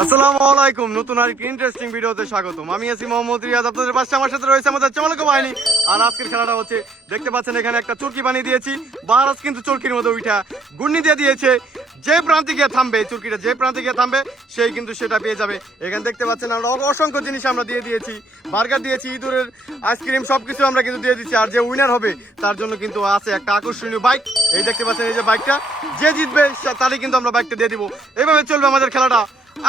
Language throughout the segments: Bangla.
আসসালামু আলাইকুম, নতুন আরেকটি ইন্টারেস্টিং ভিডিওতে স্বাগতম। আমি আছি মোহাম্মদ রিয়াজ, আপনাদের পাশে আমার সাথে রয়েছে আমাদের চমলক বাহিনী। আর আজকের খেলাটা হচ্ছে, দেখতে পাচ্ছেন এখানে একটা চরকি বানিয়ে দিয়েছি। বাহারাজ কিন্তু চরকির মধ্যে উঠা গুন্নি দিয়ে দিয়েছে। যে প্রান্তে গিয়ে থামবে, চরকিটা যে প্রান্তে গিয়ে থামবে সেই কিন্তু সেটা পেয়ে যাবে। এখানে দেখতে পাচ্ছেন আমরা অসংখ্য জিনিস আমরা দিয়ে দিয়েছি, বার্গার দিয়েছি, ইঁদুরের আইসক্রিম, সবকিছু আমরা কিন্তু দিয়ে দিচ্ছি। আর যে উইনার হবে তার জন্য কিন্তু আছে একটা আকর্ষণীয় বাইক। এই দেখতে পাচ্ছেন এই যে বাইকটা, যে জিতবে তারই কিন্তু আমরা বাইকটা দিয়ে দিব। এইভাবে চলবে আমাদের খেলাটা।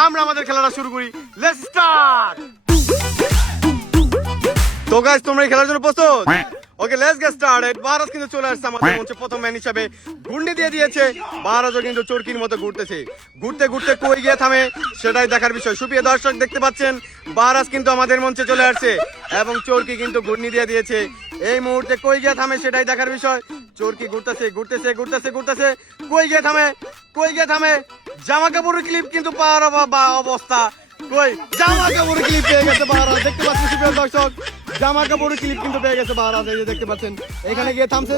আমরা আমাদের খেলাটা শুরু করি, লেটস স্টার্ট। তো গাইস, তোমরা এই খেলার জন্য প্রস্তুত? ওকে, লেটস গেট স্টার্টেড। বাহারাজ কিন্তু চলে আসছে আমাদের মঞ্চে, প্রথম ম্যান হিসাবে গুন্ডি দিয়ে দিয়েছে। বাহারাজও কিন্তু চরকির মতো ঘুরতেছে, ঘুরতে ঘুরতে কই গিয়ে থামে সেটাই দেখার বিষয়। সুপ্রিয় দর্শক, দেখতে পাচ্ছেন বাহারাজ কিন্তু আমাদের মঞ্চে চলে আসছে এবং চরকি কিন্তু গুন্ডি দিয়ে দিয়েছে। এই মুহূর্তে কই গিয়ে থামে সেটাই দেখার বিষয়। চরকি ঘুরতেছে ঘুরতেছে ঘুরতেছে ঘুরতেছে, কই গিয়ে থামে, কই গিয়ে থামে। জামা কাপড়ের ক্লিপ কিন্তু পাওয়ার অবস্থা। কই জামা কাপড়ের ক্লিপ পেয়ে গেছে বাহারাজ, দেখতে পাচ্ছেন সুপ্রিয় দর্শক, জামা কাপড়ের ক্লিপ কিন্তু পেয়ে গেছে বাহারাজ। এই যে দেখতে পাচ্ছেন এখানে গিয়ে থামছে,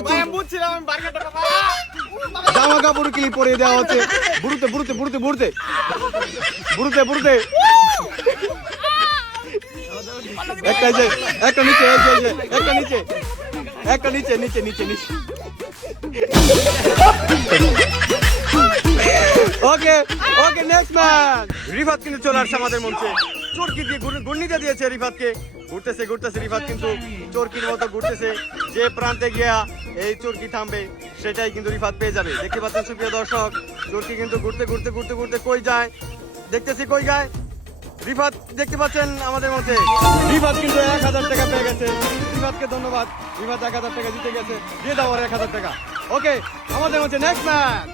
জামা কাপড়ের ক্লিপ পরিয়ে দেওয়া হচ্ছে। বুড়ুতে বুড়ুতে বুড়ুতে বুড়ুতে বুড়ুতে বুড়ুতে একটা যে একটা নিচে, একটা নিচে, একটা নিচে নিচে নিচে নিচে। ওকে ওকে, নেক্সট ম্যাচ। রিফাত কিন্তু চলে আসছে আমাদের মঞ্চে, চরকি দিয়ে গুন্নিতে দিয়েছে রিফাতকে। ঘুরতেছে ঘুরতেছে রিফাত কিন্তু চরকির মতো ঘুরতেছে। যে প্রান্তে গিয়া এই চরকি থামবে সেটাই কিন্তু রিফাত পেয়ে যাবে। দেখতে পাচ্ছেন সুপ্রিয় দর্শক, চরকি কিন্তু ঘুরতে ঘুরতে ঘুরতে ঘুরতে কই যায়, দেখতেছি কই যায়। রিফাত দেখতে পাচ্ছেন আমাদের মধ্যে, রিফাত কিন্তু 1000 টাকা পেয়ে গেছে। রিফাতকে ধন্যবাদ, রিফাত 1000 টাকা জিতে গেছে, দিয়ে দাও 1000 টাকা। ওকে, আমাদের মধ্যে নেক্সট ম্যাচ।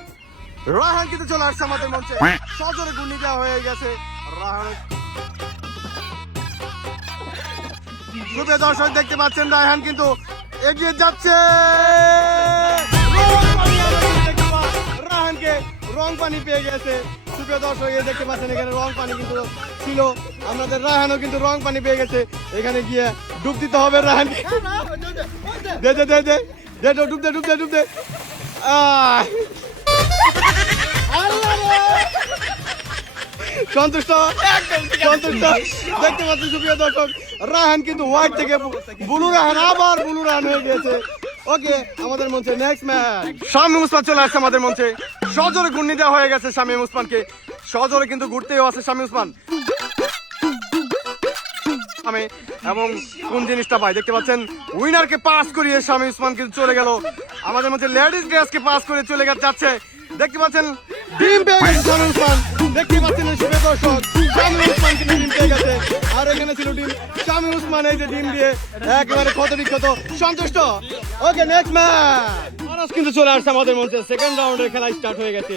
রাহান কিন্তু চলে আসছে আমাদের মঞ্চে, সজোরে গুন্নি দেওয়া হয়ে গেছে। রাহান, সুপ্রিয় দর্শক দেখতে পাচ্ছেন রায়হান কিন্তু এগিয়ে যাচ্ছে। রায়হানকে রং পানি পেয়ে গেছে। সুপ্রিয় দর্শক এই দেখতে পাচ্ছেন এখানে রং পানি কিন্তু ছিল, আমাদের রায়হানও কিন্তু রং পানি পেয়ে গেছে। এখানে গিয়ে ডুব দিতে হবে রায়হানকে। দে দে দে দে দে, ডুব দে ডুব দে ডুব দে। সন্তুষ্ট সন্তুষ্ট, দেখতে পাচ্ছেন সুপ্রিয় দর্শক, রাহান কিন্তু হোয়াইট থেকে ব্লু রাহান, আবার ব্লু রাহান হয়ে গেছে। ওকে, আমাদের মঞ্চে নেক্সট ম্যাচ। শামীম ওসমান চলে আসছে আমাদের মঞ্চে, সজোরে গুন্নি দেওয়া হয়ে গেছে শামীম ওসমানকে। সজোরে কিন্তু ঘুরতেও আছে শামীম ওসমান। এবং কোন জিনিসটা পাই দেখতে পাচ্ছেন, উইনারকে পাস করিয়ে শামীম ওসমান কিন্তু চলে গেল। আমাদের মধ্যে লেডিস ড্রেসকে পাস করে চলে যাচ্ছে। দেখতে পাচ্ছেন ডিম পেয়ে গেছে শামীম ওসমান, দেখতে পাচ্ছেন সুপ্রিয় দর্শক, শামীম ওসমান কিন্তু ডিম পেয়ে গেছে। আর এখানে ছিল ডিম, শামীম ওসমান এই যে ডিম দিয়ে একেবারে ক্ষত বিক্ষত, সন্তুষ্ট। ওকে, নেক্সট ম্যাচ। বাহারাজ কিন্তু চলে আসছে আমাদের মঞ্চে, সেকেন্ড রাউন্ডের খেলা স্টার্ট হয়ে গেছে।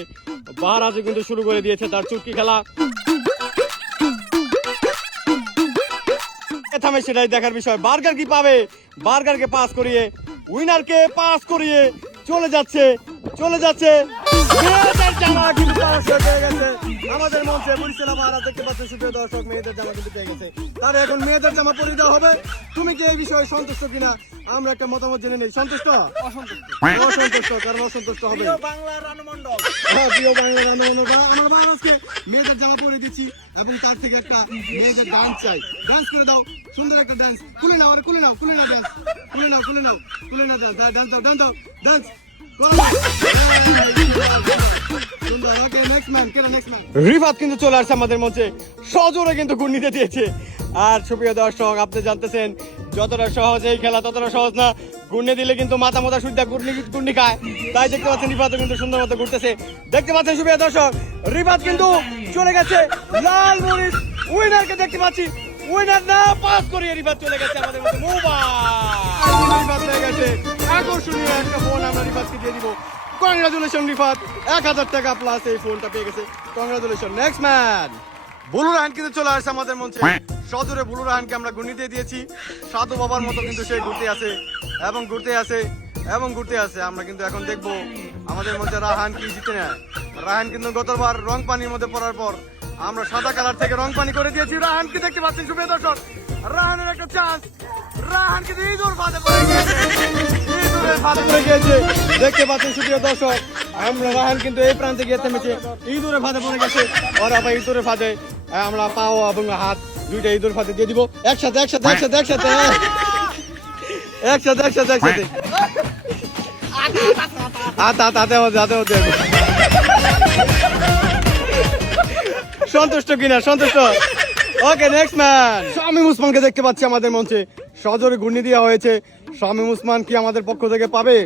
বাহারাজ কিন্তু শুরু করে দিয়েছে তার চুটকি খেলা। থামে সেটাই দেখার বিষয়। বার্গার কি পাবে, বার্গারকে পাস করিয়ে, উইনারকে পাস করিয়ে চলে যাচ্ছে চলে যাচ্ছে। মেয়েদের জামা কিন্তু পাস হয়ে গেছে আমাদের মঞ্চে। বুঝছিলাম বাহারাজ, দেখতে পাচ্ছেন সুপ্রিয় দর্শক, মেয়েদের জামা কিন্তু পেয়ে গেছে। তার এখন মেয়েদের জামা পরিয়ে দেওয়া হবে। তুমি কি এই বিষয়ে সন্তুষ্ট কিনা আমরা একটা মতামত জেনে নেই। সন্তুষ্ট? অসন্তুষ্ট, কারণ অসন্তুষ্ট হবে। হ্যাঁ, প্রিয় বাংলা রান্নামন্ডল, আমরা বাহারাজকে মেয়েদের জামা পরিয়ে দিচ্ছি এবং তার থেকে একটা মেয়েদের ডান্স চাই। ডান্স করে দাও, সুন্দর একটা ডান্স। খুলে নাও, আরে খুলে নাও, খুলে নাও ডান্স, খুলে নাও, খুলে নাও, খুলে নাও ডান্স, ডান্স দাও, ডান্স দাও, ডান্স। রিফাত কিন্তু চলে আসছে আমাদের মঞ্চে, সজোরে কিন্তু গুন্নিতে দিয়েছে। আর সুপ্রিয় দর্শক, আপনি জানতেছেন যতটা সহজ এই খেলা ততটা সহজ না। গুন্নি দিলে কিন্তু মাথা মাথা সুদ্ধা গুন্নি খায়। তাই দেখতে পাচ্ছেন রিফাতও কিন্তু সুন্দর মতো ঘুরতেছে। দেখতে পাচ্ছেন সুপ্রিয় দর্শক, রিফাত কিন্তু চলে গেছে লাল মরিচ। উইনারকে দেখতে পাচ্ছি, উইনার না পাস করিয়ে রিফাত চলে গেছে আমাদের মধ্যে। রিফাত হয়ে গেছে, আকর্ষণীয় একটা ফোন আমরা রিফাতকে দিয়ে দিব। কংগ্রাচুলেশন রিফাত, 1000 টাকা প্লাস এই ফোনটা পেয়ে গেছে। কংগ্রাচুলেশন। Next man. বুলু রাহান কিন্তু চলে আসছে আমাদের মঞ্চে, সজোরে বুলু রাহানকে আমরা গুন্নি দিয়ে দিয়েছি। সাধু বাবার মতো কিন্তু সে ঘুরতে আসে এবং ঘুরতে আসে এবং ঘুরতে আসে। আমরা কিন্তু এখন দেখবো আমাদের মধ্যে রাহান কি জিতে নেয়। রাহান কিন্তু গতবার রং পানির মধ্যে পড়ার পর আমরা সাদা কালার থেকে রং পানি করে দিয়েছি। রাহানকে দেখতে পাচ্ছেন সুপ্রিয় দর্শক, রাহানের একটা চান্স। রাহান কিন্তু ইঁদুর ফাঁদে পড়ে গিয়েছে। ইঁদুরের ফাঁদে পড়ে গিয়েছে। দেখতে পাচ্ছেন সুপ্রিয় দর্শক, আমরা রাহান কিন্তু এই প্রান্তে গিয়ে থেমেছে, ইঁদুরের ফাঁদে পড়ে গেছে। ওরা আবার ইঁদুরের ফাঁদে আমরা পাও এবং হাত দুইটা ইঁদুর ফাঁদে দিয়ে দিব একসাথে একসাথে একসাথে একসাথে একসাথে একসাথে একসাথে সন্তুষ্ট কিনা? সন্তুষ্ট। ওকে, নেক্সট ম্যান। শামীম ওসমানকে দেখতে পাচ্ছি আমাদের মঞ্চে, সজোরে ঘূর্ণি দেওয়া হয়েছে। শামীম ওসমান কি আমাদের পক্ষ থেকে পাবে?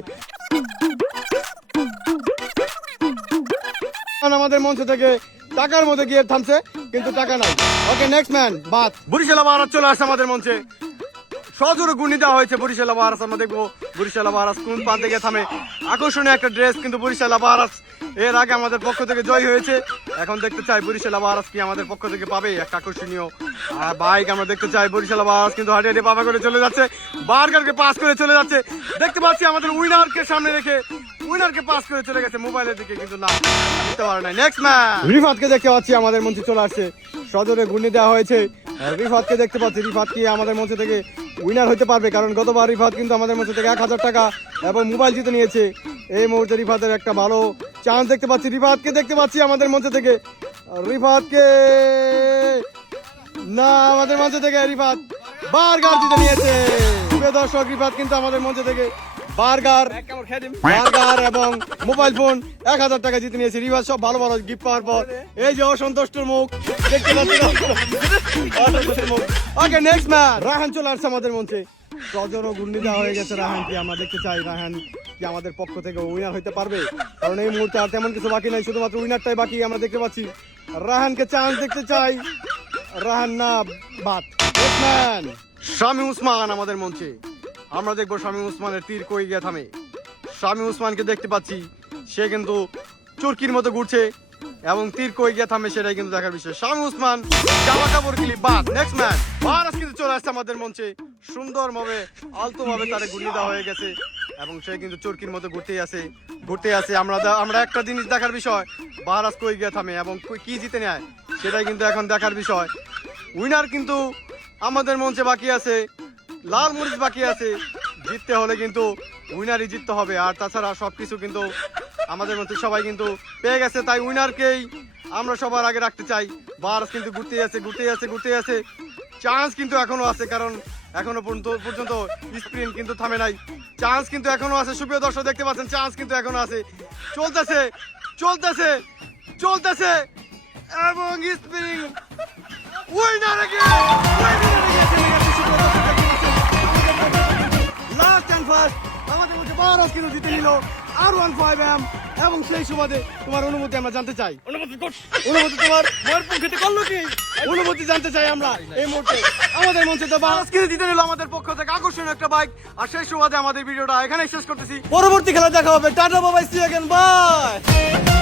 আমাদের মঞ্চ থেকে টাকার মধ্যে গিয়ে থামছে, কিন্তু টাকা নাই। ওকে, নেক্সট ম্যান। বাদ। বরিশাল মহারাজ চলে আসছে আমাদের মঞ্চে, সজোরে ঘূর্ণি দেওয়া হয়েছে। বরিশাল মহারাজ আমরা দেখবো বরিশাল মহারাজ কোন প্রান্তে গিয়ে থামে। আকর্ষণীয় একটা ড্রেস, কিন্তু বরিশাল মহারাজ এর আগে আমাদের পক্ষ থেকে জয় হয়েছে। এখন দেখতে চাই বরিশাল মহারাজ কি আমাদের পক্ষ থেকে পাবে একটা আকর্ষণীয় বাইক। আমরা দেখতে চাই বরিশাল মহারাজ কিন্তু হাঁটে হাঁটে পাপা করে চলে যাচ্ছে, বার্গারকে পাস করে চলে যাচ্ছে। দেখতে পাচ্ছি আমাদের উইনারকে সামনে রেখে উইনারকে পাস করে চলে গেছে মোবাইলের দিকে, কিন্তু না দিতে পারে না। Next man. রিফাতকে দেখতে পাচ্ছি আমাদের মঞ্চে চলে আসছে, সজোরে ঘূর্ণি দেওয়া হয়েছে। রিফাতকে দেখতে পাচ্ছি, রিফাত কি আমাদের মঞ্চ থেকে উইনার হতে পারবে? কারণ গতবার রিফাত কিন্তু আমাদের মঞ্চ থেকে 1000 টাকা এবং মোবাইল জিতে নিয়েছে। এই মুহূর্তে রিফাতের একটা ভালো চান্স দেখতে পাচ্ছি। রিফাতকে দেখতে পাচ্ছি আমাদের মঞ্চ থেকে, রিফাতকে না, আমাদের মঞ্চ থেকে রিফাত বার্গার জিতে নিয়েছে। দর্শক, রিফাত কিন্তু আমাদের মঞ্চ থেকে বার্গার এবং মোবাইল ফোন 1000 টাকা জিতে নিয়েছে। রিফাত সব ভালো ভালো গিফট পাওয়ার পর এই যে অসন্তুষ্টর মুখ দেখতে পাচ্ছি। ওকে, নেক্সট ম্যান। রাহান চলে আসছে আমাদের মঞ্চে, সজোরে ঘূর্ণি দেওয়া হয়ে গেছে। রাহান কি আমরা দেখতে চাই, রাহান কি আমাদের পক্ষ থেকে উইনার হইতে পারবে? কারণ এই মুহূর্তে আর তেমন কিছু বাকি নাই, শুধুমাত্র উইনারটাই বাকি। আমরা দেখতে পাচ্ছি রাহানকে চান্স দেখতে চাই। রাহান না, বাদ। শামীম ওসমান আমাদের মঞ্চে, আমরা দেখবো শামীম ওসমানের তীর কই গিয়ে থামে। শামীম ওসমানকে দেখতে পাচ্ছি, সে কিন্তু চরকির মতো ঘুরছে এবং তীর কই গিয়ে থামে সেটাই কিন্তু দেখার বিষয়। শামীম ওসমান জামা কাপড় ক্লিপ। বাদ। Next man. মহারাজ কিন্তু চলে আসছে আমাদের মঞ্চে, সুন্দরভাবে আলতোভাবে তারে ঘুরিয়ে দেওয়া হয়ে গেছে এবং সে কিন্তু চরকির মতো ঘুরতেই আছে। আমরা একটা জিনিস দেখার বিষয়, মহারাজ কই গিয়ে থামে এবং কি জিতে নেয় সেটাই কিন্তু এখন দেখার বিষয়। উইনার কিন্তু আমাদের মঞ্চে বাকি আছে, লাল মরিচ বাকি আছে। জিততে হলে কিন্তু উইনারই জিততে হবে, আর তাছাড়া সবকিছু কিন্তু আমাদের মধ্যে সবাই কিন্তু পেয়ে গেছে। তাই উইনারকেই আমরা সবার আগে রাখতে চাই। বার্স কিন্তু ঘুরতে আছে। চান্স কিন্তু এখনো আছে, কারণ এখনো পর্যন্ত স্প্রিন্ট কিন্তু থামে নাই। চান্স কিন্তু এখনো আছে। সুপ্রিয় দর্শক দেখতে পাচ্ছেন, চান্স কিন্তু এখনো আছে। চলতেছে এবং spring winner last and first আমাদের মধ্যে বারস কিন্তু জিতে নিল R15M। এবং সেই সুবাদে তোমার অনুমতি আমরা জানতে চাই। অনুমতি তোমার করলো কি? অনুমতি জানতে চাই আমরা এই মুহূর্তে। আমাদের মঞ্চে তো বারস কিন্তু জিতে নিল আমাদের পক্ষ থেকে আকর্ষণীয় একটা বাইক। আর সেই সুবাদে আমাদের ভিডিওটা এখানেই শেষ করতেছি। পরবর্তী খেলা দেখা হবে। Tata, bye bye, see you again, by.